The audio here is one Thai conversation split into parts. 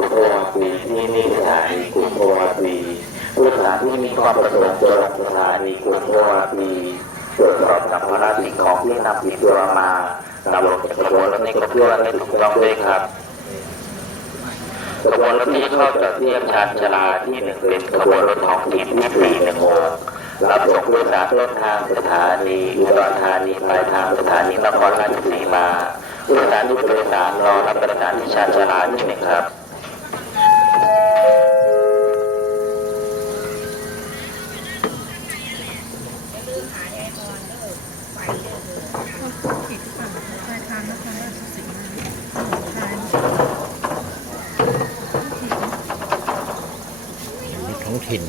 ลุ่มโอวาปีที่นี่สถานีกลุ่มโอวาปีผู้โดยสารที่มีความประสงค์จะลงสถานีกลุ่มโอวาปีตรวจสอบสัมภาระสิ่งของที่นำติดตัวมานำลงจากขบวนรถในกระเพื่อมให้ถูกต้องด้วยครับขบวนรถที่เข้าจอดเทียบชานชาลาที่1เป็นขบวนรถท้องถิ่นที่4 1 โมงรับส่งผู้โดยสารต้นทางสถานีอุดรธานีปลายทางสถานีนครราชสีมาผู้โดยสารที่โดยสารรอรับประทานที่ชานชาลาที่1ครับท้องถิ่น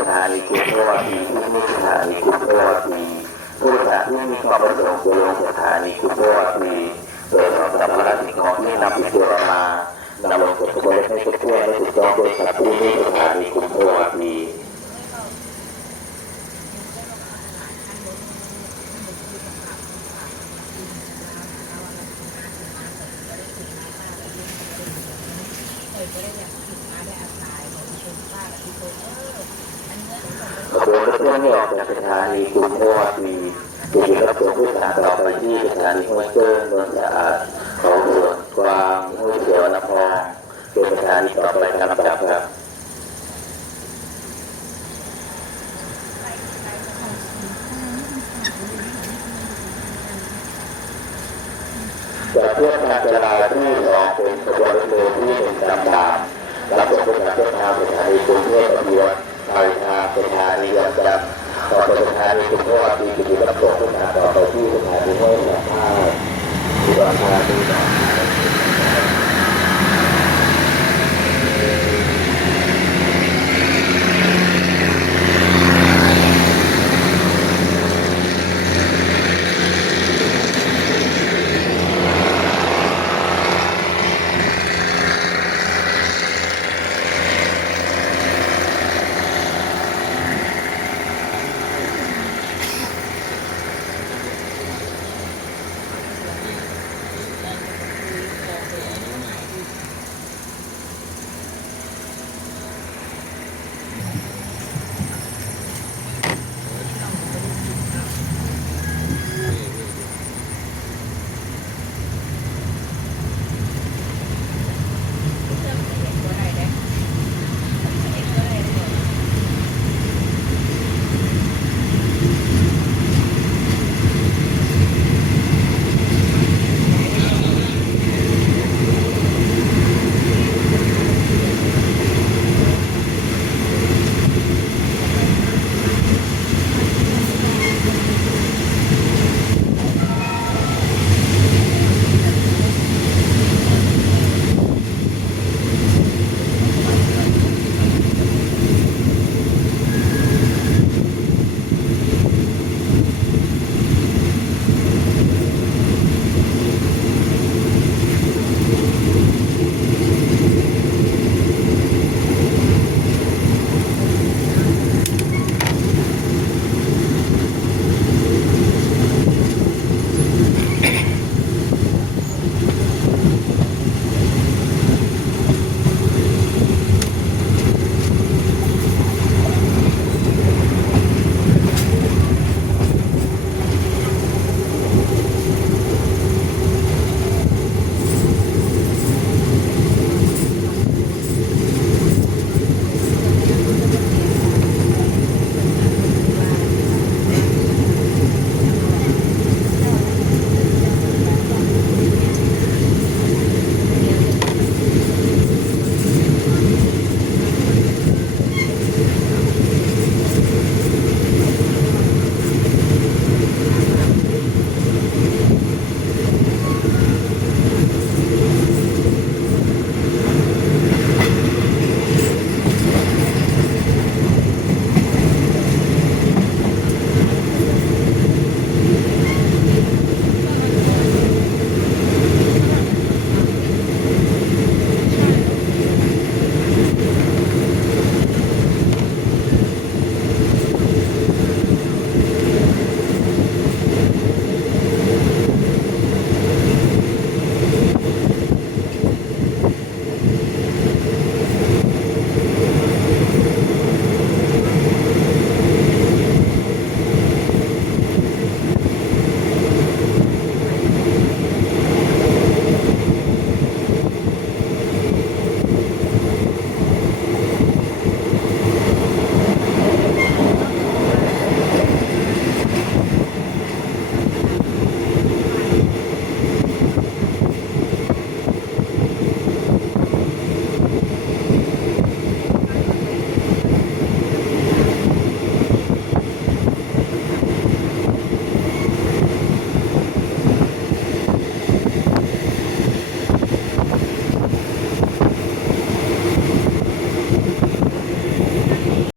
สถานีกรุงเทพวาปีที่นี่สถานีกรุงเทพวาปีผู้โดยสารที่มีความประสงค์จะลงสถานีกรุงเทพวาปีโดยสอบสัมภาระสิ่งของที่นำติดตัวมานำลงจากขบวนรถให้ครบถ้วนและถูกต้องโดยสารที่นี่สถานีกรุงเทพวาปีขบวนรถที่ไม่ออกจากสถานีกรุงเทพวาปีจะหยุดรับส่งผู้โดยสารต่อไปที่สถานีห้วยเจิ้งนนท์สะอาดเขาสวนกวางห้วยเขียวนครเป็นสถานีต่อไปตามลำดับครับจากเทียบชานชาลาที่2เป็นขบวนรถเมล์ที่1ตามตามรับส่งผู้โดยสารต้นทางสถานีกรุงเทพอภิวัตรปลายทางสถานียานจันทร์ต่อไปสถานีกรุงเทพวาปี